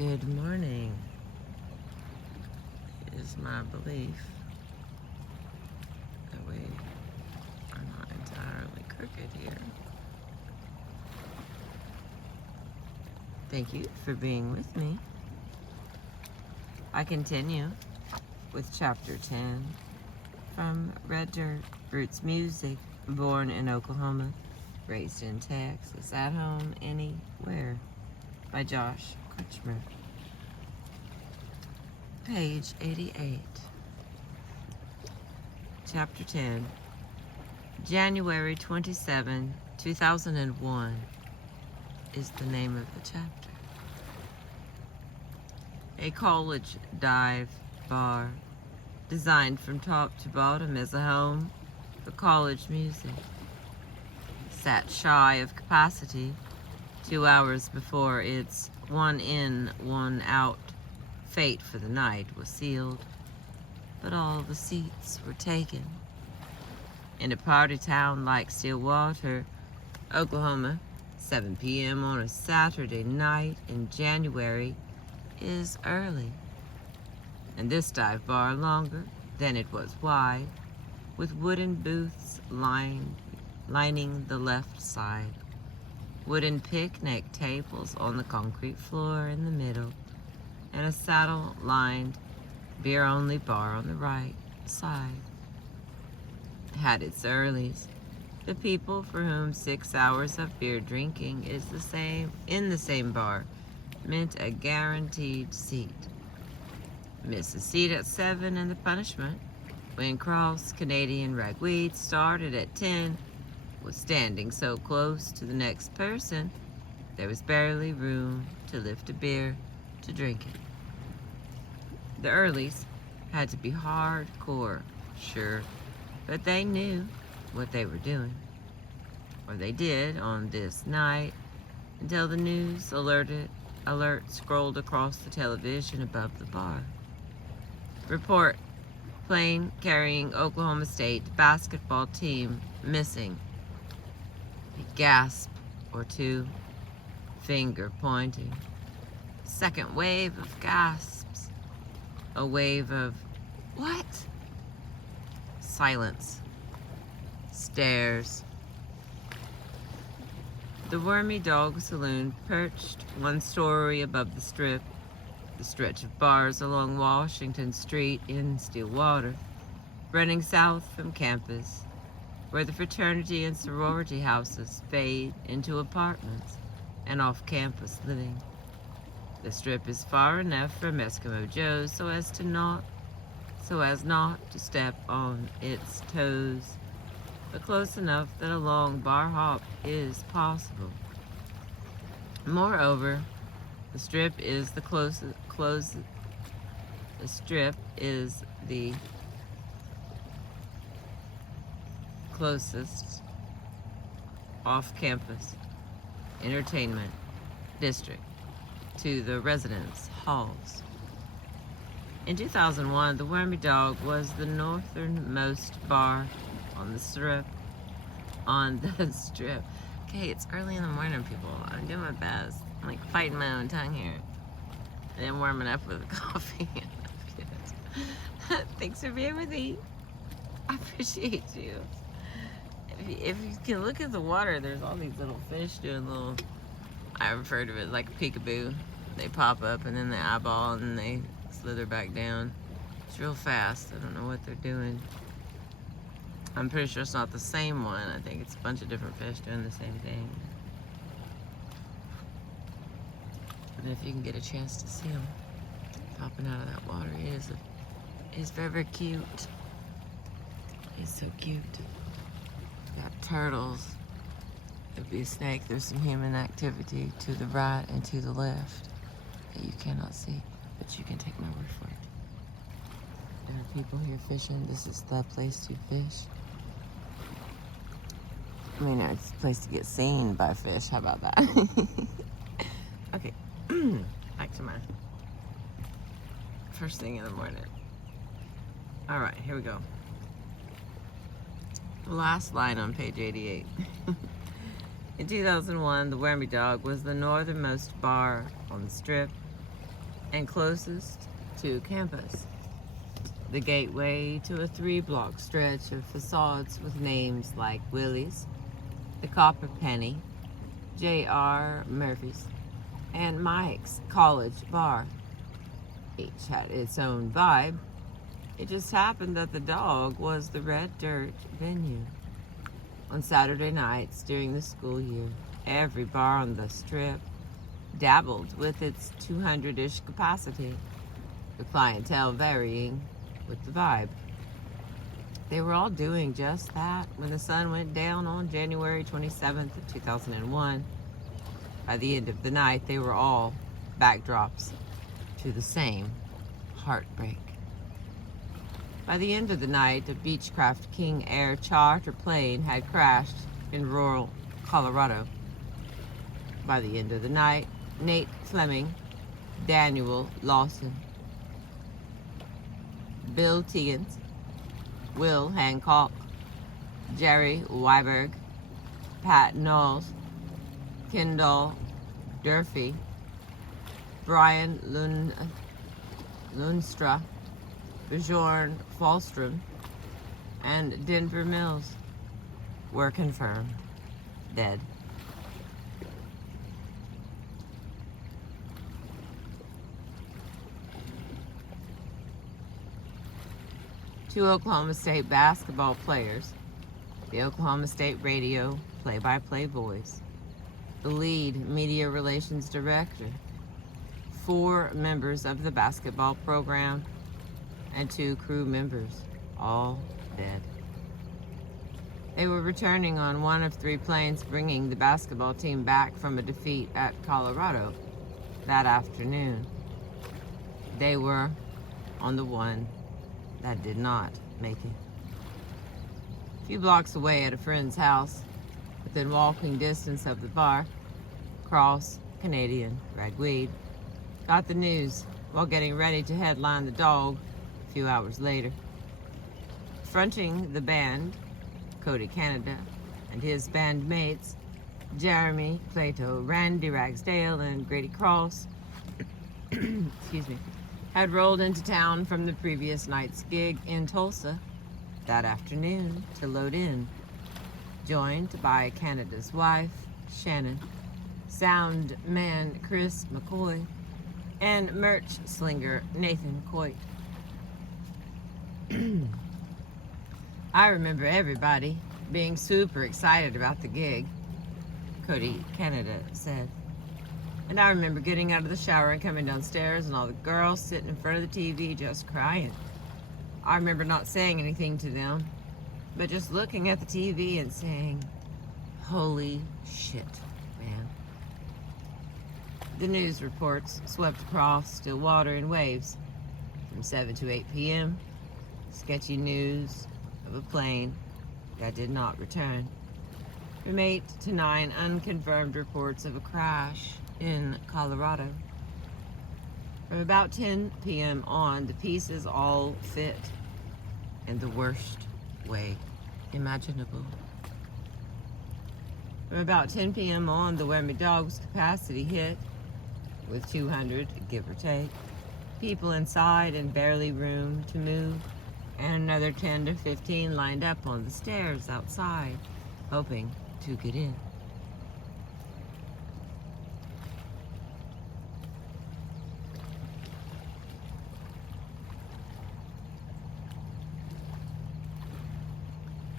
Good morning. It is my belief that we are not entirely crooked here. Thank you for being with me. I continue with chapter 10 from Red Dirt Roots Music, born in Oklahoma, raised in Texas, at home anywhere, by Josh Crutchmer. Page 88. Chapter 10. January 27, 2001 is the name of the chapter. A college dive bar designed from top to bottom as a home for college music sat shy of capacity 2 hours before its one in, one out fate for the night was sealed, but all the seats were taken. In a party town like Stillwater, Oklahoma, 7 p.m. on a Saturday night in January is early. And this dive bar longer than it was wide, with wooden booths lining the left side, wooden picnic tables on the concrete floor in the middle, and a saddle-lined beer-only bar on the right side. Had its earlies. The people for whom 6 hours of beer drinking is in the same bar meant a guaranteed seat. Miss a seat at 7 and the punishment, when Cross Canadian ragweed started at 10, was standing so close to the next person there was barely room to lift a beer to drink it. The earlies had to be hardcore, sure, but they knew what they were doing. Or they did on this night, until the news alert scrolled across the television above the bar. Report: plane carrying Oklahoma State basketball team missing. A gasp or two, finger pointing. Second wave of gasps. A wave of, what? Silence. Stares. The Wormy Dog Saloon, perched 1 story above the Strip, the stretch of bars along Washington Street in Stillwater, running south from campus, where the fraternity and sorority houses fade into apartments and off-campus living. The Strip is far enough from Eskimo Joe's so as not to step on its toes, but close enough that a long bar hop is possible. Moreover, the Strip is the closest off-campus entertainment district to the residence halls. In 2001, the Wormy Dog was the northernmost bar on the Strip. Okay, it's early in the morning, people. I'm doing my best. I'm like fighting my own tongue here. And I'm warming up with coffee. Thanks for being with me. I appreciate you. If you can look at the water, there's all these little fish doing little, I refer to it like a peekaboo. They pop up and then they eyeball and then they slither back down. It's real fast. I don't know what they're doing. I'm pretty sure it's not the same one. I think it's a bunch of different fish doing the same thing. But if you can get a chance to see them popping out of that water, it is very, very cute. It's so cute. Got turtles. There'd be a snake. There's some human activity to the right and to the left that you cannot see, but you can take my word for it. There are people here fishing. This is the place to fish. I mean, it's a place to get seen by fish. How about that? Okay, back to my first thing in the morning. All right, here we go. The last line on page 88. In 2001, the Wormy Dog was the northernmost bar on the Strip. and closest to campus. The gateway to a 3-block stretch of facades with names like Willie's, the Copper Penny, J.R. Murphy's, and Mike's College Bar. Each had its own vibe. It just happened that the Dog was the red dirt venue. On Saturday nights during the school year, every bar on the Strip dabbled with its 200-ish capacity, the clientele varying with the vibe. They were all doing just that when the sun went down on January 27th of 2001. By the end of the night, they were all backdrops to the same heartbreak. By the end of the night, a Beechcraft King Air charter plane had crashed in rural Colorado. By the end of the night, Nate Fleming, Daniel Lawson, Bill Teagans, Will Hancock, Jerry Weiberg, Pat Knowles, Kendall Durfee, Brian Lundstra, Bjorn Falstrom, and Denver Mills were confirmed dead. Two Oklahoma State basketball players, the Oklahoma State radio play-by-play voice, the lead media relations director, 4 members of the basketball program, and 2 crew members, all dead. They were returning on one of 3 planes bringing the basketball team back from a defeat at Colorado that afternoon. They were on the one that did not make it. A few blocks away at a friend's house, within walking distance of the bar, Cross Canadian Ragweed got the news while getting ready to headline the Dog a few hours later. Fronting the band, Cody Canada and his bandmates, Jeremy Plato, Randy Ragsdale, and Grady Cross, excuse me, had rolled into town from the previous night's gig in Tulsa that afternoon to load in, joined by Canada's wife, Shannon, sound man Chris McCoy, and merch slinger Nathan Coit. I remember everybody being super excited about the gig, Cody Canada said. And I remember getting out of the shower and coming downstairs and all the girls sitting in front of the TV just crying. I remember not saying anything to them, but just looking at the TV and saying, holy shit, man. The news reports swept across Stillwater in waves. From 7 to 8 p.m., sketchy news of a plane that did not return. From 8 to 9, unconfirmed reports of a crash in Colorado. From about 10 p.m. on, the pieces all fit in the worst way imaginable. From about 10 p.m. on, the Whammy Dog's capacity hit, with 200, give or take, people inside and barely room to move, and another 10 to 15 lined up on the stairs outside, hoping to get in.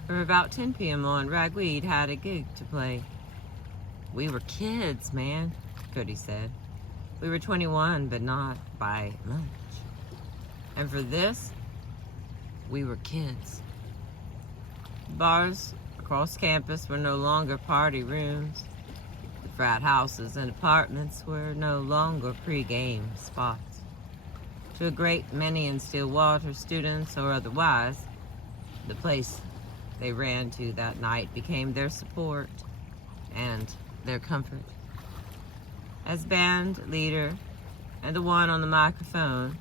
From about 10 p.m. on, Ragweed had a gig to play. We were kids, man, Cody said. We were 21, but not by much. And for this, we were kids. Bars across campus were no longer party rooms. The frat houses and apartments were no longer pre-game spots. To a great many in Stillwater, students or otherwise, the place they ran to that night became their support and their comfort. As band leader and the one on the microphone,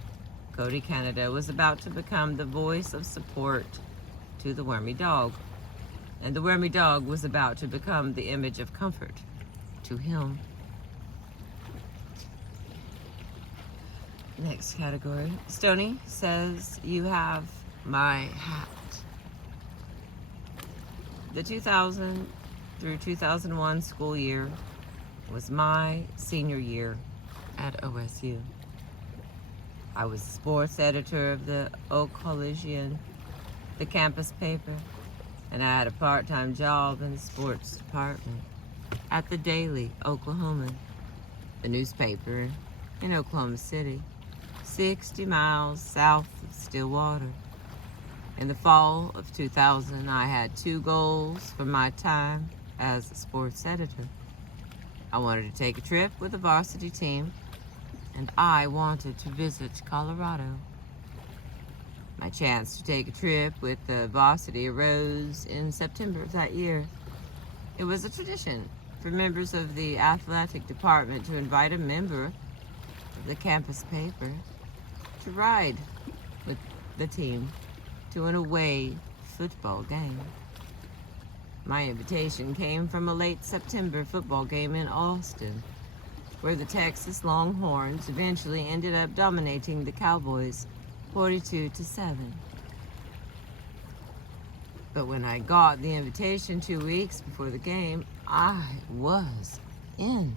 Cody Canada was about to become the voice of support to the Whammy Dog, and the Whammy Dog was about to become the image of comfort to him. Next category. Stony says you have my hat. The 2000 through 2001 school year was my senior year at OSU. I was sports editor of the Eau Collegian, the campus paper, and I had a part-time job in the sports department at the Daily Oklahoman, the newspaper in Oklahoma City, 60 miles south of Stillwater. In the fall of 2000, I had 2 goals for my time as a sports editor. I wanted to take a trip with the varsity team, and I wanted to visit Colorado. My chance to take a trip with the varsity arose in September of that year. It was a tradition for members of the athletic department to invite a member of the campus paper to ride with the team to an away football game. My invitation came from a late September football game in Austin, where the Texas Longhorns eventually ended up dominating the Cowboys 42-7. But when I got the invitation 2 weeks before the game, I was in.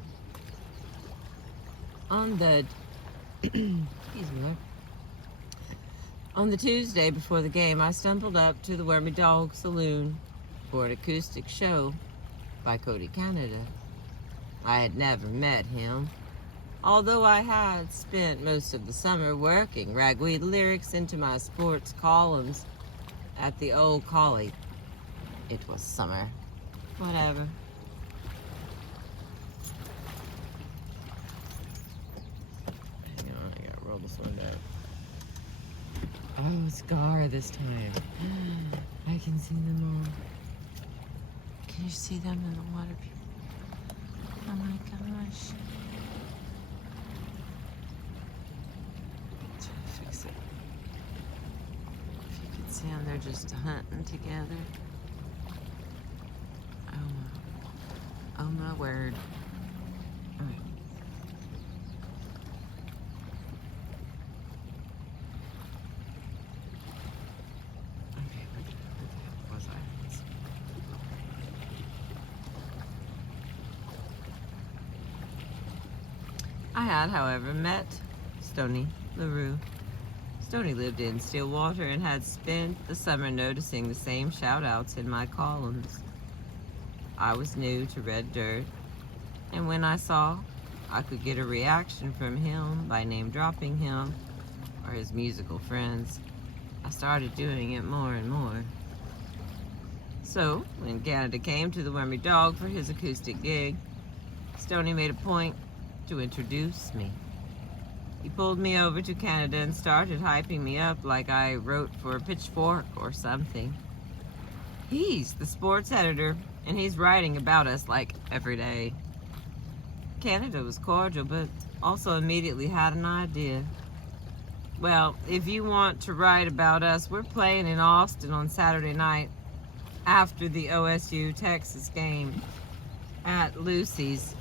On the On the Tuesday before the game, I stumbled up to the Wormy Dog Saloon for an acoustic show by Cody Canada. I had never met him, although I had spent most of the summer working ragweed lyrics into my sports columns at the old collie. It was summer. Whatever. Hang on, I gotta roll this window. Oh, Scar this time. I can see them all. Can you see them in the water? Oh my gosh. I'm trying to fix it. If you could see them, they're just hunting together. Oh my word. All right. Okay, where the hell was I? I had, however, met Stony LaRue. Stony lived in Stillwater and had spent the summer noticing the same shout-outs in my columns. I was new to Red Dirt, and when I saw I could get a reaction from him by name-dropping him or his musical friends, I started doing it more and more. So, when Canada came to the Wormy Dog for his acoustic gig, Stony made a point to introduce me. He pulled me over to Canada and started hyping me up like I wrote for Pitchfork or something. He's the sports editor, and he's writing about us like every day. Canada was cordial, but also immediately had an idea. Well, if you want to write about us, we're playing in Austin on Saturday night after the OSU Texas game at Lucy's.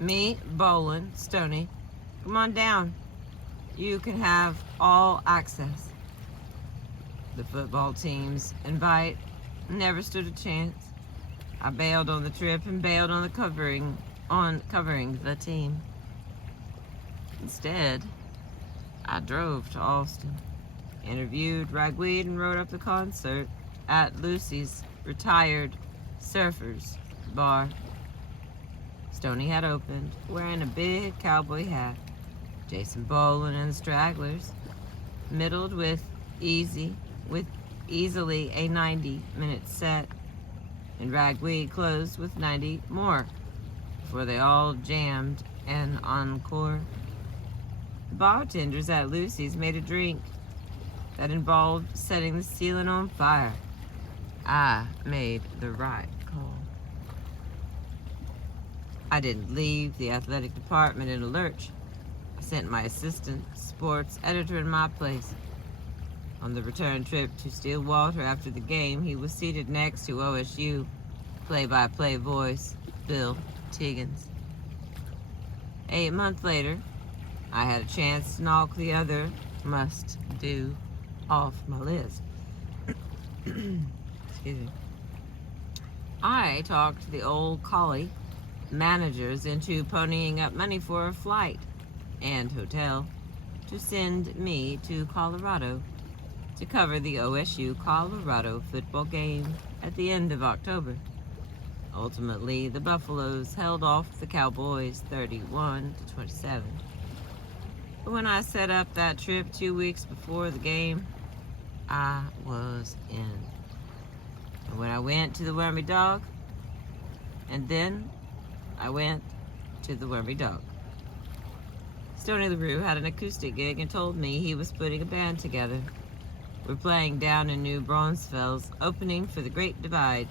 Me, Bolin, Stony, come on down. You can have all access. The football team's invite never stood a chance. I bailed on the trip and bailed on covering the team. Instead, I drove to Austin, interviewed Ragweed, and wrote up the concert at Lucy's Retired Surfers Bar. Stony had opened, wearing a big cowboy hat. Jason Bolin and the Stragglers middled with easily a 90-minute set, and Ragweed closed with 90 more before they all jammed an encore. The bartenders at Lucy's made a drink that involved setting the ceiling on fire. I made the right call. I didn't leave the athletic department in a lurch. I sent my assistant sports editor in my place. On the return trip to Stillwater after the game, he was seated next to OSU play-by-play voice Bill Tiggins. 8 months later, I had a chance to knock the other must-do off my list. Excuse me. I talked the old collie managers into ponying up money for a flight and hotel to send me to Colorado to cover the OSU Colorado football game at the end of October. Ultimately, the Buffaloes held off the Cowboys 31-27. But when I set up that trip 2 weeks before the game, I was in. And when I went to the Wormy Dog, and then I went to the Wormy Dog. Stoney LaRue had an acoustic gig and told me he was putting a band together. We're playing down in New Braunfels, opening for the Great Divide.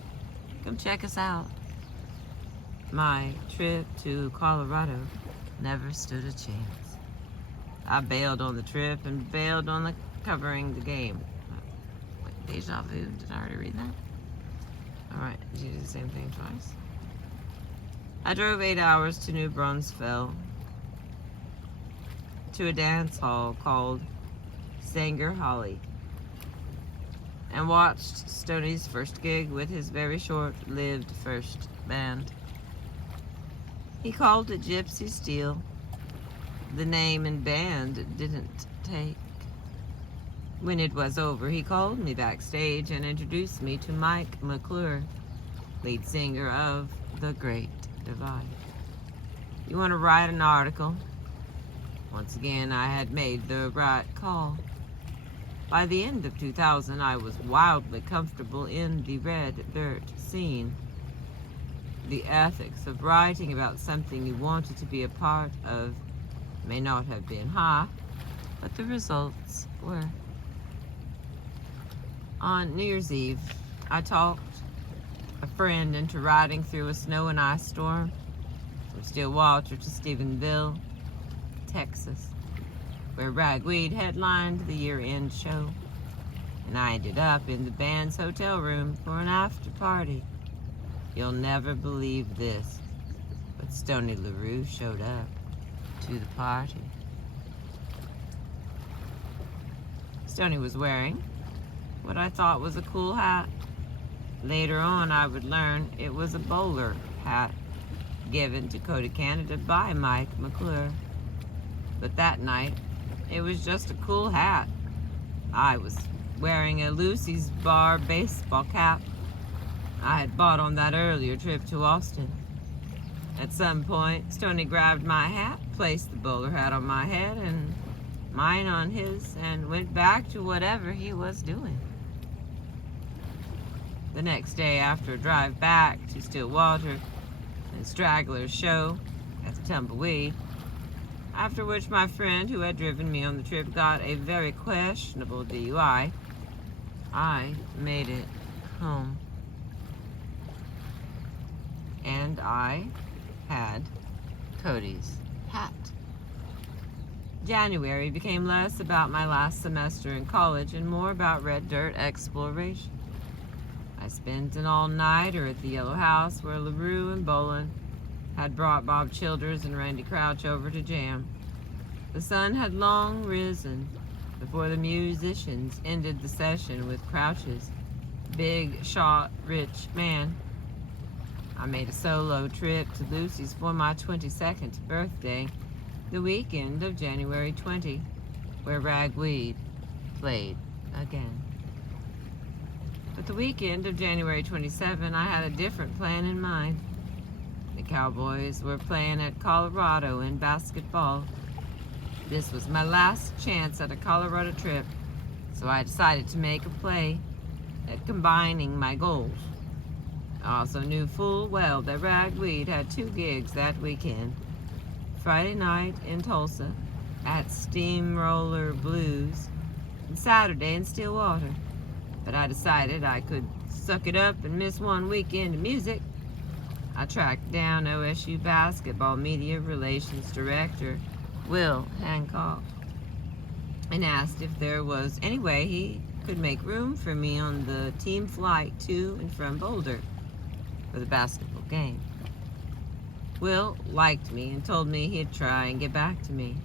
Come check us out. My trip to Colorado never stood a chance. I bailed on the trip and bailed on the covering the game. Wait, deja vu? Did I already read that? Alright, did you do the same thing twice? I drove 8 hours to New Braunfels to a dance hall called Sanger Holly and watched Stoney's first gig with his very short-lived first band. He called it Gypsy Steel. The name and band didn't take. When it was over, he called me backstage and introduced me to Mike McClure, lead singer of The Great Divide. You want to write an article? Once again, I had made the right call. By the end of 2000, I was wildly comfortable in the red dirt scene. The ethics of writing about something you wanted to be a part of may not have been high, but the results were. On New Year's Eve, I talked a friend into riding through a snow and ice storm from Stillwater to Stephenville, Texas, where Ragweed headlined the year-end show, and I ended up in the band's hotel room for an after party. You'll never believe this, but Stoney LaRue showed up to the party. Stoney was wearing what I thought was a cool hat. Later on, I would learn it was a bowler hat given to Cody Canada by Mike McClure. But that night, it was just a cool hat. I was wearing a Lucy's Bar baseball cap I had bought on that earlier trip to Austin. At some point, Stoney grabbed my hat, placed the bowler hat on my head and mine on his, and went back to whatever he was doing. The next day, after a drive back to Stillwater and Straggler's show at the Tumbleweed, after which my friend who had driven me on the trip got a very questionable DUI, I made it home. And I had Cody's hat. January became less about my last semester in college and more about red dirt exploration. I spent an all-nighter at the Yellow House where LaRue and Bolin had brought Bob Childers and Randy Crouch over to jam. The sun had long risen before the musicians ended the session with Crouch's Big Shot Rich Man. I made a solo trip to Lucy's for my 22nd birthday, the weekend of January 20, where Ragweed played again. But the weekend of January 27, I had a different plan in mind. The Cowboys were playing at Colorado in basketball. This was my last chance at a Colorado trip, so I decided to make a play at combining my goals. I also knew full well that Ragweed had 2 gigs that weekend. Friday night in Tulsa at Steamroller Blues, and Saturday in Stillwater. But I decided I could suck it up and miss one weekend of music. I tracked down OSU basketball media relations director Will Hancock and asked if there was any way he could make room for me on the team flight to and from Boulder for the basketball game. Will liked me and told me he'd try and get back to me.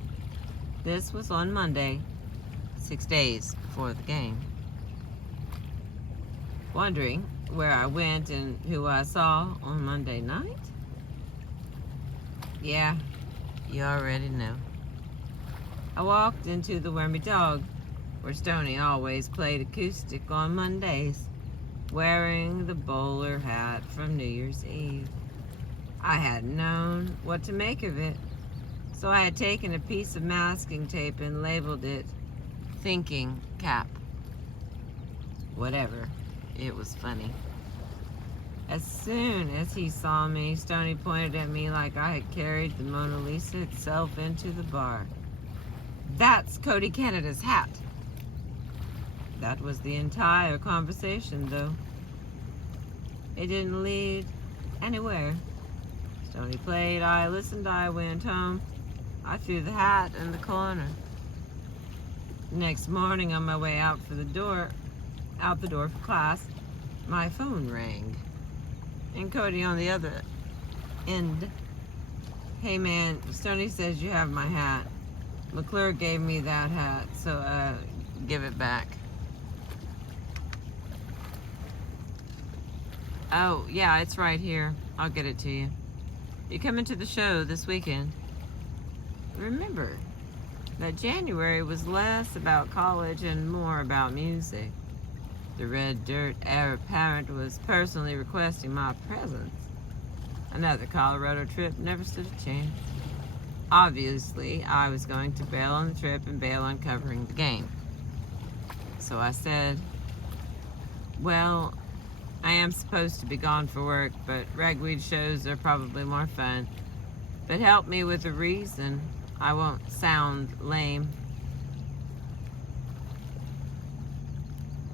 This was on Monday, 6 days before the game. Wondering where I went and who I saw on Monday night? Yeah, you already know. I walked into the Wormy Dog, where Stoney always played acoustic on Mondays, wearing the bowler hat from New Year's Eve. I hadn't known what to make of it, so I had taken a piece of masking tape and labeled it Thinking Cap. Whatever, it was funny. As soon as he saw me, Stoney pointed at me like I had carried the Mona Lisa itself into the bar. "That's Cody Canada's hat." That was the entire conversation, though. It didn't lead anywhere. Stoney played, I listened, I went home. I threw the hat in the corner. Next morning, on my way out the door for class, my phone rang. And Cody on the other end. "Hey man, Stoney says you have my hat. McClure gave me that hat, so give it back." "Oh, yeah, it's right here. I'll get it to you. You coming to the show this weekend?" Remember that January was less about college and more about music. The Red Dirt heir apparent was personally requesting my presence. Another Colorado trip never stood a chance. Obviously, I was going to bail on the trip and bail on covering the game. So I said, "Well, I am supposed to be gone for work, but ragweed shows are probably more fun. But help me with a reason. I won't sound lame."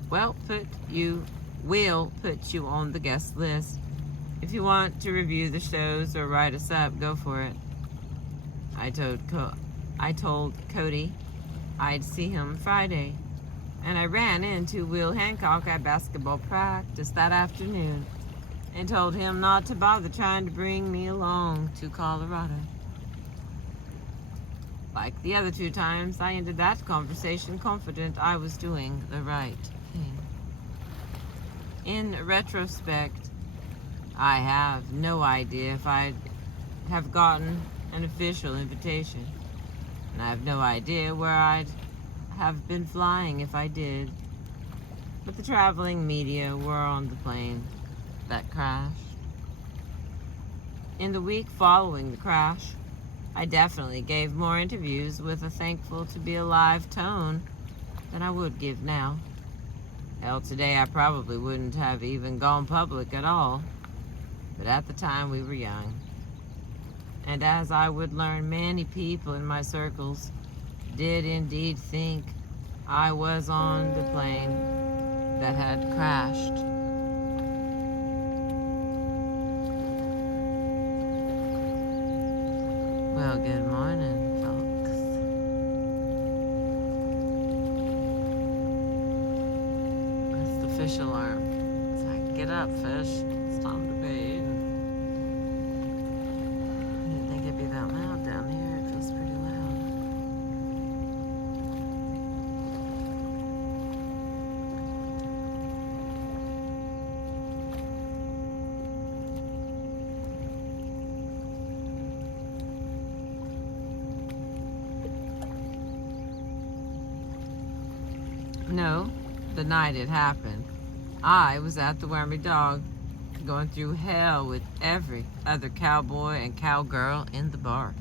"Well, we'll put you on the guest list. If you want to review the shows or write us up, go for it." I told Cody I'd see him Friday, and I ran into Will Hancock at basketball practice that afternoon and told him not to bother trying to bring me along to Colorado. Like the other 2 times, I ended that conversation confident I was doing the right thing. In retrospect, I have no idea if I'd have gotten an official invitation, and I have no idea where I'd have been flying if I did. But the traveling media were on the plane that crashed. In the week following the crash, I definitely gave more interviews with a thankful to be alive tone than I would give now. Hell, today I probably wouldn't have even gone public at all. But at the time we were young. And as I would learn, many people in my circles did indeed think I was on the plane that had crashed. Well, good morning, folks. That's the fish alarm. It's like, get up, fish. It's time to bathe. I didn't think it'd be that loud down here. It feels pretty loud. No, the night it happened, I was at the Wormy Dog, going through hell with every other cowboy and cowgirl in the bar.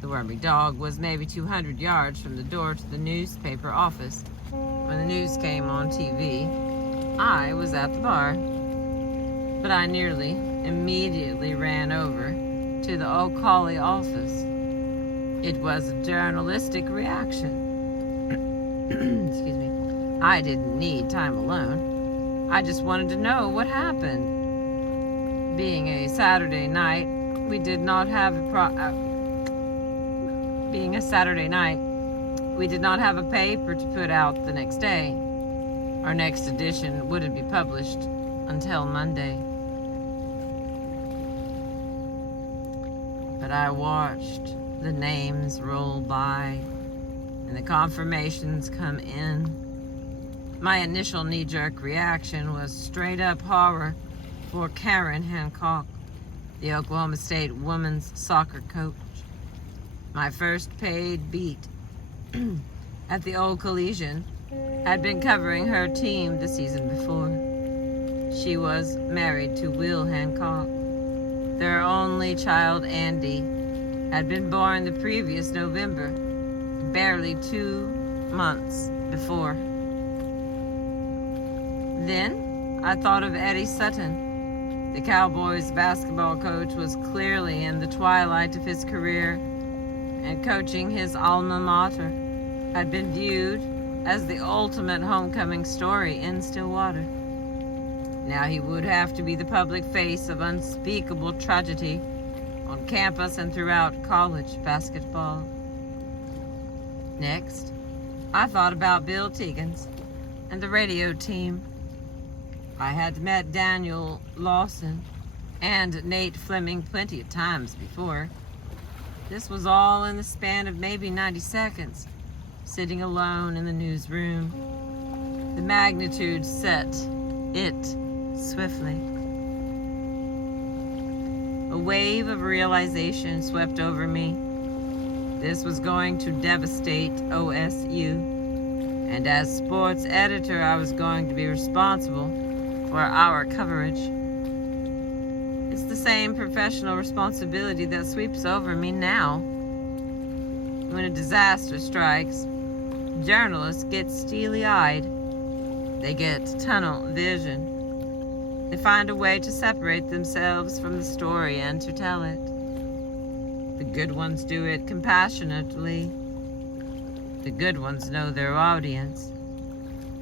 The Wormy Dog was maybe 200 yards from the door to the newspaper office. When the news came on TV, I was at the bar, but I nearly immediately ran over to the Old Collie office. It was a journalistic reaction. Excuse me. I didn't need time alone. I just wanted to know what happened. Being a Saturday night, we did not have a paper to put out the next day. Our next edition wouldn't be published until Monday. But I watched the names roll by and the confirmations come in. My initial knee-jerk reaction was straight-up horror for Karen Hancock, the Oklahoma State women's soccer coach. My first paid beat at the old Collegian had been covering her team the season before. She was married to Will Hancock. Their only child, Andy, had been born the previous November, barely 2 months before. Then I thought of Eddie Sutton. The Cowboys basketball coach was clearly in the twilight of his career, and coaching his alma mater had been viewed as the ultimate homecoming story in Stillwater. Now he would have to be the public face of unspeakable tragedy on campus and throughout college basketball. Next, I thought about Bill Teagans and the radio team. I had met Daniel Lawson and Nate Fleming plenty of times before. This was all in the span of maybe 90 seconds, sitting alone in the newsroom. The magnitude set it swiftly. A wave of realization swept over me. This was going to devastate OSU, and as sports editor, I was going to be responsible for our coverage. It's the same professional responsibility that sweeps over me now. When a disaster strikes, journalists get steely-eyed. They get tunnel vision. They find a way to separate themselves from the story and to tell it. The good ones do it compassionately. The good ones know their audience.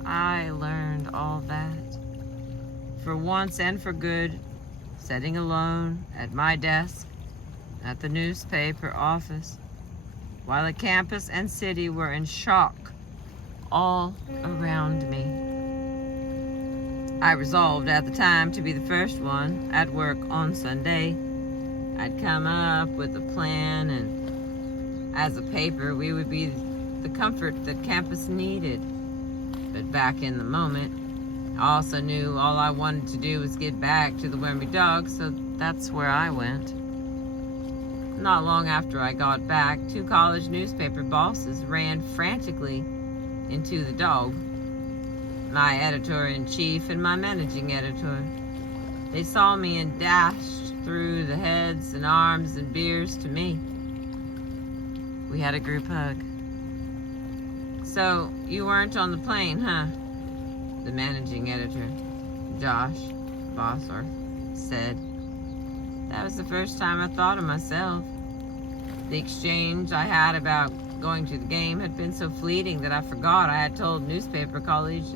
I learned all that. For once and for good, sitting alone at my desk at the newspaper office, while the campus and city were in shock all around me. I resolved at the time to be the first one at work on Sunday. I'd come up with a plan, and as a paper, we would be the comfort that campus needed. But back in the moment, I also knew all I wanted to do was get back to the Wimby Dogs, so that's where I went. Not long after I got back, 2 college newspaper bosses ran frantically into the Dog, my editor-in-chief and my managing editor. They saw me and dashed through the heads and arms and beers to me. We had a group hug. "So, you weren't on the plane, huh?" the managing editor, Josh Crutchmer, said. That was the first time I thought of myself. The exchange I had about going to the game had been so fleeting that I forgot I had told newspaper colleagues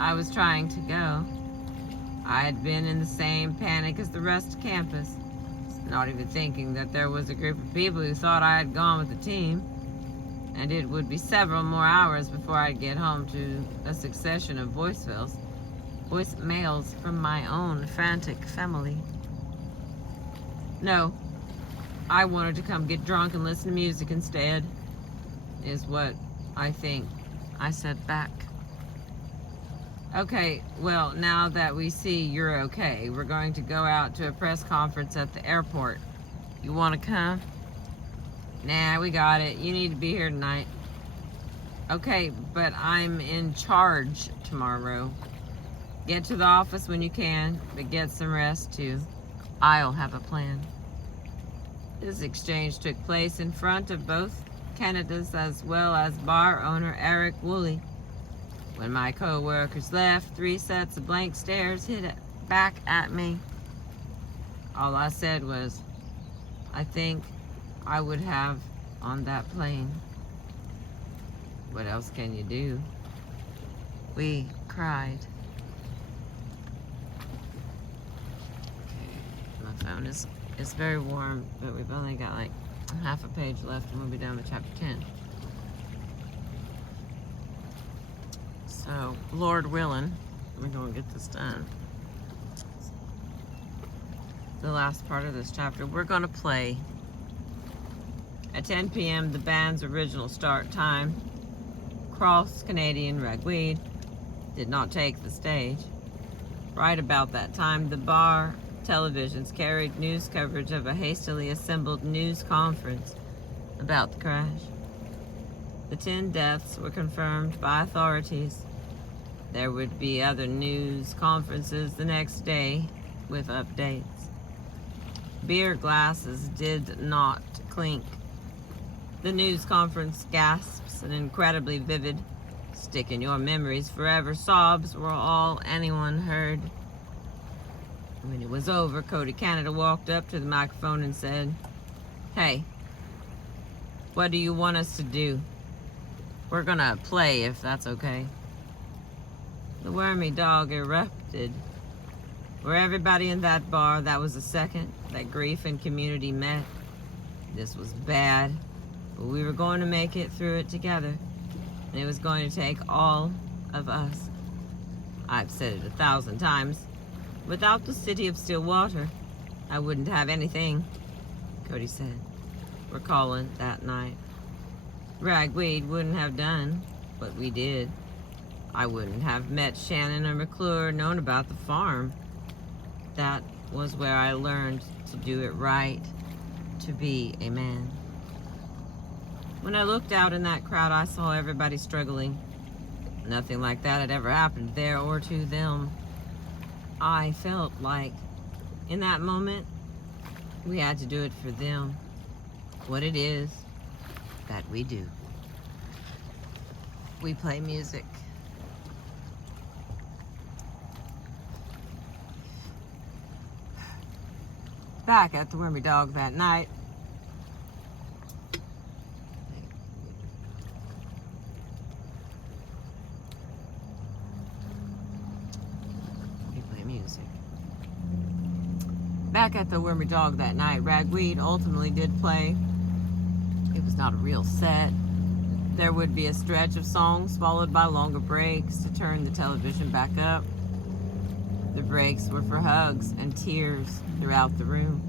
I was trying to go. I had been in the same panic as the rest of campus, not even thinking that there was a group of people who thought I had gone with the team, and it would be several more hours before I'd get home to a succession of voicemails from my own frantic family. No, I wanted to come get drunk and listen to music instead, is what I think I said back. "Okay, well, now that we see you're okay, we're going to go out to a press conference at the airport. You want to come?" "Nah, we got it. You need to be here tonight." "Okay, but I'm in charge tomorrow. Get to the office when you can, but get some rest too. I'll have a plan." This exchange took place in front of both candidates as well as bar owner Eric Woolley. When my co-workers left, 3 sets of blank stares hit back at me. All I said was, "I think I would have on that plane." What else can you do? We cried. Okay, my phone is very warm, but we've only got like half a page left and we'll be done with chapter 10. So, Lord willing, we're gonna get this done. The last part of this chapter, we're gonna play At 10 p.m., the band's original start time, Cross Canadian Ragweed, did not take the stage. Right about that time, the bar televisions carried news coverage of a hastily assembled news conference about the crash. The 10 deaths were confirmed by authorities. There would be other news conferences the next day with updates. Beer glasses did not clink. The news conference gasps and incredibly vivid, stick in your memories forever sobs were all anyone heard. When it was over, Cody Canada walked up to the microphone and said, "Hey, what do you want us to do? We're gonna play if that's okay." The wormy dog erupted. For everybody in that bar, that was the second that grief and community met. This was bad, but we were going to make it through it together, and it was going to take all of us. I've said it 1,000 times. Without the city of Stillwater, I wouldn't have anything, Cody said, recalling that night. Ragweed wouldn't have done what we did. I wouldn't have met Shannon or McClure, known about the farm. That was where I learned to do it right, to be a man. When I looked out in that crowd, I saw everybody struggling. Nothing like that had ever happened there or to them. I felt like, in that moment, we had to do it for them. What it is that we do. We play music. Back at the Wormy Dog that night, Ragweed ultimately did play. It was not a real set. There would be a stretch of songs followed by longer breaks to turn the television back up. The breaks were for hugs and tears throughout the room.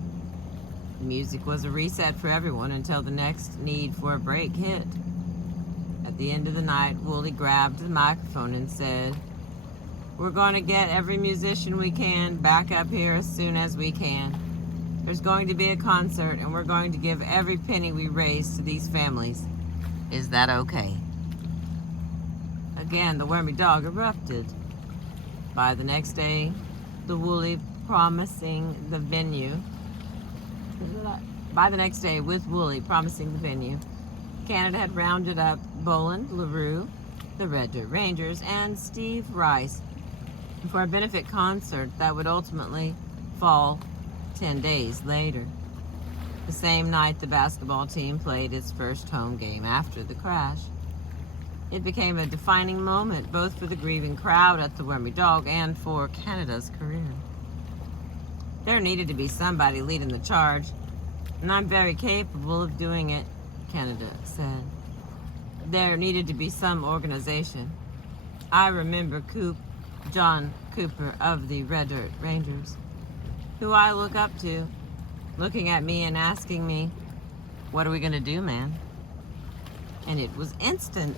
The music was a reset for everyone until the next need for a break hit. At the end of the night, Wooly grabbed the microphone and said, "We're going to get every musician we can back up here as soon as we can. There's going to be a concert, and we're going to give every penny we raise to these families. Is that okay?" Again, the Wormy Dog erupted. By the next day, with Wooly promising the venue, Canada had rounded up Boland, LaRue, the Red Dirt Rangers, and Steve Rice for a benefit concert that would ultimately fall 10 days later. The same night, the basketball team played its first home game after the crash. It became a defining moment both for the grieving crowd at the Wormy Dog and for Canada's career. There needed to be somebody leading the charge, and I'm very capable of doing it, Canada said. There needed to be some organization. I remember John Cooper of the Red Dirt Rangers, who I look up to, looking at me and asking me, "What are we going to do, man?" And it was instant.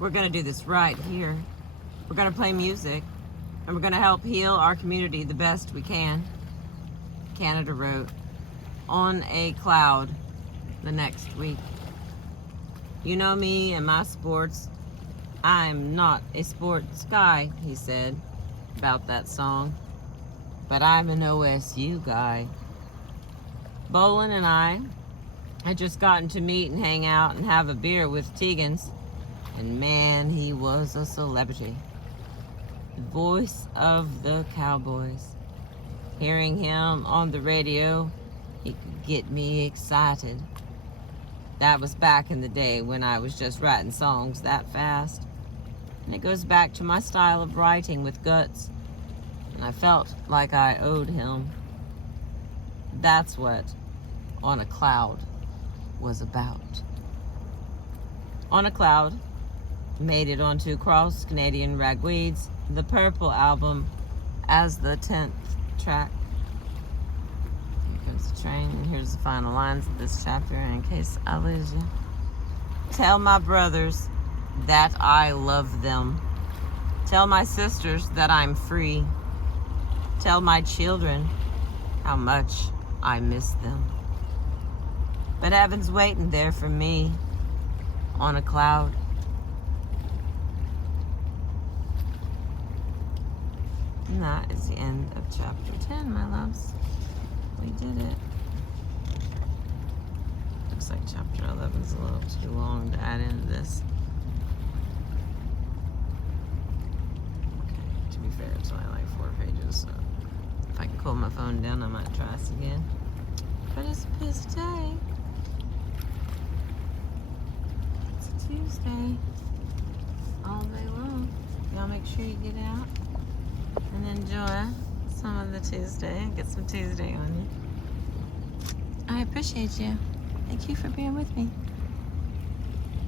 We're going to do this right here. We're going to play music, and we're going to help heal our community the best we can. Canada wrote, on a cloud the next week. You know me and my sports. I'm not a sports guy, he said about that song, but I'm an OSU guy. Bolin and I had just gotten to meet and hang out and have a beer with Tegan's. And man, he was a celebrity. The voice of the Cowboys. Hearing him on the radio, he could get me excited. That was back in the day when I was just writing songs that fast. And it goes back to my style of writing with guts. And I felt like I owed him. That's what On a Cloud was about. On a Cloud made it onto Cross Canadian Ragweed's The Purple album as the 10th track. You can There's a train, and here's the final lines of this chapter in case I lose you. Tell my brothers that I love them. Tell my sisters that I'm free. Tell my children how much I miss them. But heaven's waiting there for me on a cloud. And that is the end of chapter 10, my loves. We did it. Looks like chapter 11 is a little too long to add into this. Okay, to be fair, it's only like 4 pages, so if I can cool my phone down, I might try this again. But it's a busy day. It's a Tuesday. All day long. Y'all make sure you get out and enjoy some of the Tuesday. Get some Tuesday on you. I appreciate you. Thank you for being with me.